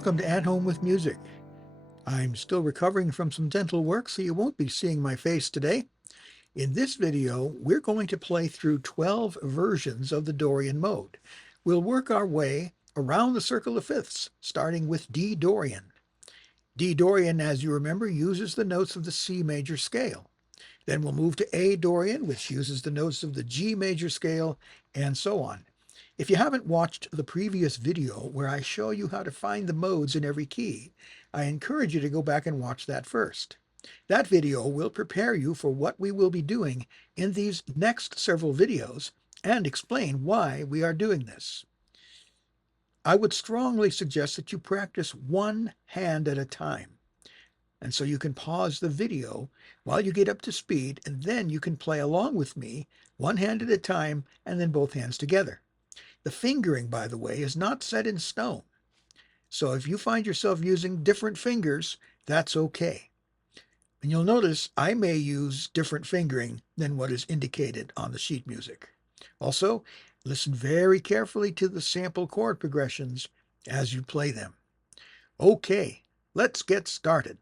Welcome to At Home with Music. I'm still recovering from some dental work, so you won't be seeing my face today. In this video, we're going to play through 12 versions of the Dorian Mode. We'll work our way around the circle of fifths, starting with D Dorian. D Dorian, as you remember, uses the notes of the C major scale. Then we'll move to A Dorian, which uses the notes of the G major scale, and so on. If you haven't watched the previous video where I show you how to find the modes in every key, I encourage you to go back and watch that first. That video will prepare you for what we will be doing in these next several videos and explain why we are doing this. I would strongly suggest that you practice one hand at a time. And so you can pause the video while you get up to speed, and then you can play along with me, one hand at a time, and then both hands together. The fingering, by the way, is not set in stone. So if you find yourself using different fingers, that's okay. And you'll notice I may use different fingering than what is indicated on the sheet music. Also, listen very carefully to the sample chord progressions as you play them. Okay, let's get started.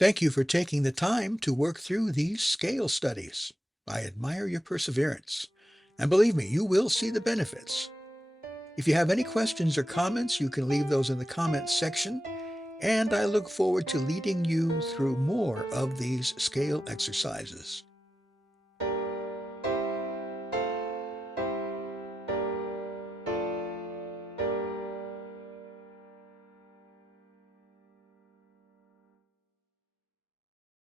Thank you for taking the time to work through these scale studies. I admire your perseverance. And believe me, you will see the benefits. If you have any questions or comments, you can leave those in the comments section, and I look forward to leading you through more of these scale exercises.